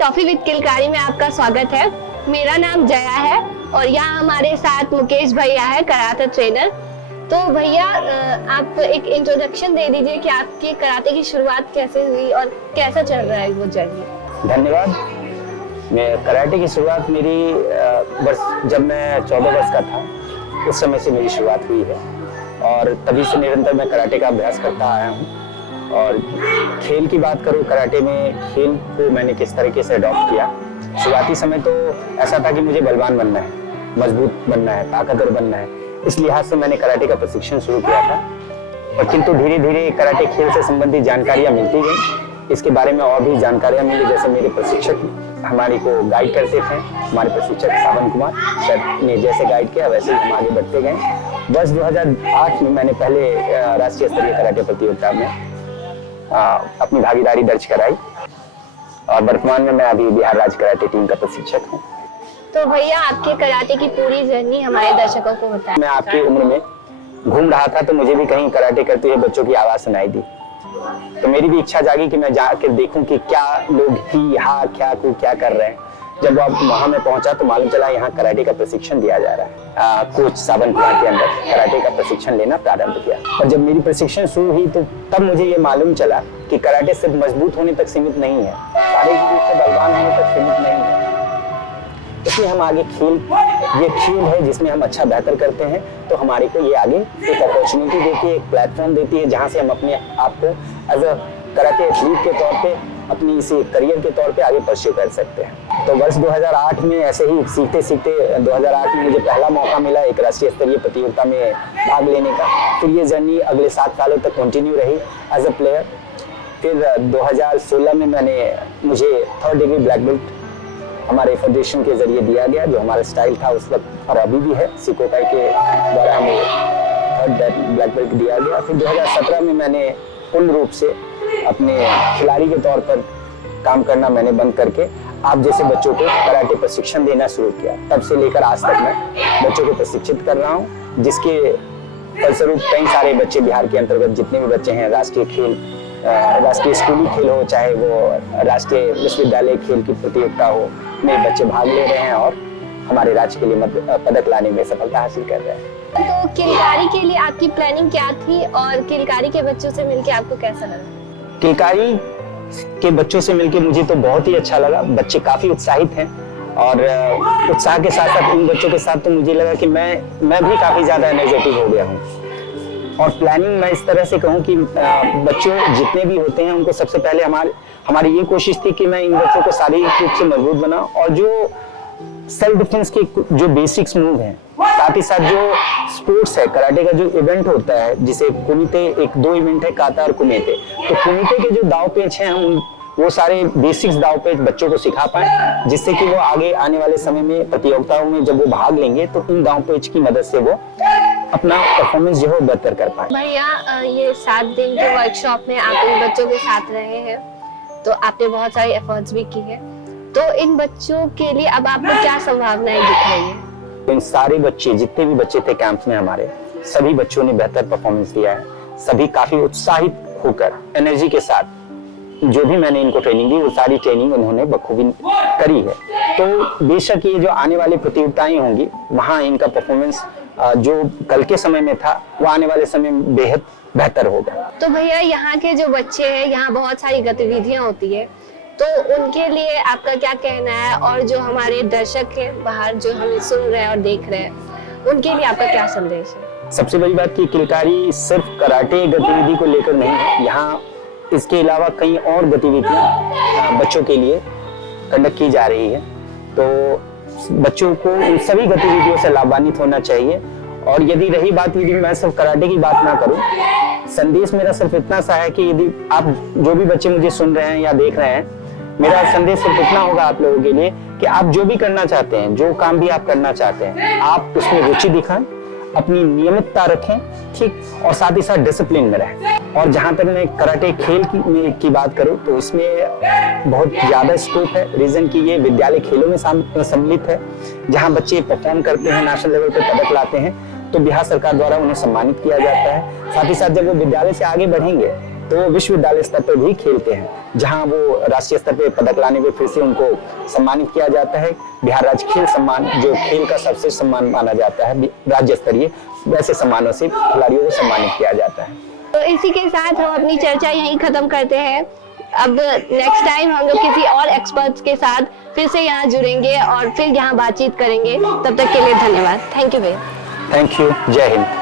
Toffee with किलकारी में आपका स्वागत है। मेरा नाम जया है और यहाँ हमारे साथ मुकेश भैया है, कराटे ट्रेनर। तो भैया आप एक इंट्रोडक्शन दे दीजिए कि आपकी कराटे की शुरुआत कैसे हुई और कैसा चल रहा है वो जर्नी। धन्यवाद। मैं कराटे की शुरुआत मेरी जब मैं 14 वर्ष का था उस समय से मेरी शुरुआत हुई है और तभी से निरंतर मैं कराटे का अभ्यास करता आया हूँ। और खेल की बात करूँ, कराटे में खेल को मैंने किस तरीके से अडॉप्ट किया। शुरुआती समय तो ऐसा था कि मुझे बलवान बनना है, मजबूत बनना है, ताकतवर बनना है, इस लिहाज से मैंने कराटे का प्रशिक्षण शुरू किया था। और किंतु धीरे धीरे कराटे खेल से संबंधित जानकारियाँ मिलती गई, इसके बारे में और भी जानकारियाँ मिली। जैसे मेरे प्रशिक्षक हमारे को गाइड करते थे, हमारे प्रशिक्षक सावन कुमार सर ने जैसे गाइड किया वैसे ही हम आगे बढ़ते गए। वर्ष 2008 में मैंने पहले राष्ट्रीय स्तरीय कराटे प्रतियोगिता में अपनी भागीदारी दर्ज कराई और वर्तमान में मैं अभी बिहार राज्य कराटे टीम का प्रशिक्षक हूँ। तो भैया आपके कराटे की पूरी जर्नी हमारे दर्शकों को बताएं। मैं आपकी उम्र में घूम रहा था तो मुझे भी कहीं कराटे करते हुए बच्चों की आवाज सुनाई दी, तो मेरी भी इच्छा जागी कि मैं जाकर देखूं कि क्या लोग ही हा क्या को क्या कर रहे हैं। जब वहां में पहुंचा तो मालूम चला यहाँ कराटे का प्रशिक्षण दिया जा रहा है। कोच सावन कुमार के अंदर कराटे का प्रशिक्षण लेना प्रारंभ किया और जब मेरी प्रशिक्षण शुरू हुई तो तब मुझे ये मालूम चला कि कराटे सिर्फ मजबूत होने तक सीमित नहीं है, शारीरिक रूप से बलवान होने तक सीमित नहीं है। इसलिए हम आगे ये खेल है जिसमें हम अच्छा बेहतर करते हैं, तो हमारे को ये आगे एक अपॉर्चुनिटी देती है, एक प्लेटफॉर्म देती है जहाँ से हम अपने आप को एज अ कराटे एथलीट के तौर पे अपनी इसी करियर के तौर पे आगे परस्यू कर सकते हैं। तो वर्ष 2008 में ऐसे ही सीखते सीखते 2008 में मुझे पहला मौका मिला एक राष्ट्रीय स्तरीय प्रतियोगिता में भाग लेने का। फिर ये जर्नी अगले 7 सालों तक कंटिन्यू रही एज अ प्लेयर। फिर 2016 में मुझे 3rd डिग्री ब्लैक बेल्ट हमारे फेडरेशन के जरिए दिया गया, जो हमारा स्टाइल था उस वक्त और अभी भी है। सिकोकाई के द्वारा हमें 3rd ब्लैक बेल्ट दिया गया। फिर 2017 में मैंने पूर्ण रूप से अपने खिलाड़ी के तौर पर काम करना मैंने बंद करके आप जैसे बच्चों को कराटे प्रशिक्षण देना शुरू किया। तब से लेकर आज तक मैं बच्चों को प्रशिक्षित कर रहा हूँ, जिसके फलस्वरूप कई सारे बच्चे बिहार के अंतर्गत जितने भी बच्चे हैं राष्ट्रीय खेल, राष्ट्रीय स्कूली खेल हो, चाहे वो राष्ट्रीय विश्वविद्यालय खेल की प्रतियोगिता हो, मेरे बच्चे भाग ले रहे हैं और हमारे राज्य के लिए पदक लाने में सफलता हासिल कर रहे हैं। तो किलकारी के लिए आपकी प्लानिंग क्या थी और किलकारी के बच्चों से मिलकर आपको कैसा लगा? किलकारी के बच्चों से मिलकर मुझे तो बहुत ही अच्छा लगा। बच्चे काफी उत्साहित हैं और उत्साह के साथ साथ इन बच्चों के साथ तो मुझे लगा कि मैं भी काफी ज्यादा एनर्जेटिक हो गया हूँ। और प्लानिंग मैं इस तरह से कहूँ कि बच्चों जितने भी होते हैं उनको सबसे पहले हमारी ये कोशिश थी कि मैं इन बच्चों को शारीरिक रूप से मजबूत बनाऊं और जो सेल्फ डिफेंस के जो बेसिक्स मूव हैं, साथ ही साथ जो स्पोर्ट्स है, कराटे का जो इवेंट होता है जिसे कुमिते, 2 इवेंट है काता और कुमिते, तो कुमिते के जो दाव पेच हैं हम वो सारे बेसिक्स दाव पेच बच्चों को सिखा पाए, जिससे कि वो आगे आने वाले समय में प्रतियोगिताओं में जब वो भाग लेंगे तो इन दाव पेच की मदद से वो अपना परफॉर्मेंस जो है बेहतर कर पाए। भैया ये 7 दिन के वर्कशॉप में आप इन बच्चों के साथ रहे हैं, तो आपने बहुत सारी एफर्ट्स भी की है, तो इन बच्चों के लिए अब आपको क्या संभावनाएं दिख रही है? इन सारे बच्चे जितने भी बच्चे थे कैंप में हमारे, सभी बच्चों ने बेहतर परफॉर्मेंस दिया है। सभी काफी उत्साहित होकर एनर्जी के साथ जो भी मैंने इनको ट्रेनिंग दी वो सारी ट्रेनिंग उन्होंने बखूबी करी है। तो बेशक ये जो आने वाली प्रतियोगिताएं होंगी वहां इनका परफॉर्मेंस जो कल के समय में था वो आने वाले समय में बेहद बेहतर होगा। तो भैया यहाँ के जो बच्चे हैं, यहाँ बहुत सारी गतिविधियां होती है, तो उनके लिए आपका क्या कहना है? और जो हमारे दर्शक हैं बाहर जो हमें सुन रहे हैं और देख रहे हैं, उनके लिए आपका क्या संदेश है? सबसे बड़ी बात कि किलकारी सिर्फ कराटे गतिविधि को लेकर नहीं है, यहाँ इसके अलावा कई और गतिविधियां बच्चों के लिए कंडक्ट की जा रही है। तो बच्चों को इन सभी गतिविधियों से लाभान्वित होना चाहिए। और यदि रही बात, यदि मैं सिर्फ कराटे की बात ना करूं, संदेश मेरा सिर्फ इतना सा है कि यदि आप जो भी बच्चे मुझे सुन रहे हैं या देख रहे हैं, मेरा संदेश सिर्फ इतना होगा आप लोगों के लिए कि आप जो भी करना चाहते हैं, जो काम भी आप करना चाहते हैं, आप उसमें रुचि दिखाएं, अपनी नियमितता रखें, ठीक, और साथ ही साथ डिसिप्लिन में रहें। और जहां तक मैं कराटे खेल की बात करूं तो इसमें बहुत ज्यादा स्कोप है। रीजन कि ये विद्यालय खेलों में सम्मिलित है, जहां बच्चे परफॉर्म करते हैं, नेशनल लेवल पर पदक लाते हैं, तो बिहार सरकार द्वारा उन्हें सम्मानित किया जाता है। साथ ही साथ जब वो विद्यालय से आगे बढ़ेंगे तो वो विश्वविद्यालय स्तर पर भी खेलते हैं, जहां वो राष्ट्रीय स्तर पे पदक लाने पे फिर से उनको सम्मानित किया जाता है। बिहार राज्य खेल सम्मान, जो खेल का सबसे सम्मान माना जाता है राज्य स्तरीय, वैसे सम्मानों से खिलाड़ियों को सम्मानित किया जाता है। तो इसी के साथ हम अपनी चर्चा यहीं खत्म करते हैं। अब नेक्स्ट टाइम हम लोग किसी और एक्सपर्ट्स के साथ फिर से यहाँ जुड़ेंगे और फिर यहाँ बातचीत करेंगे। तब तक के लिए धन्यवाद। थैंक यू भैया। Thank you. जय हिंद।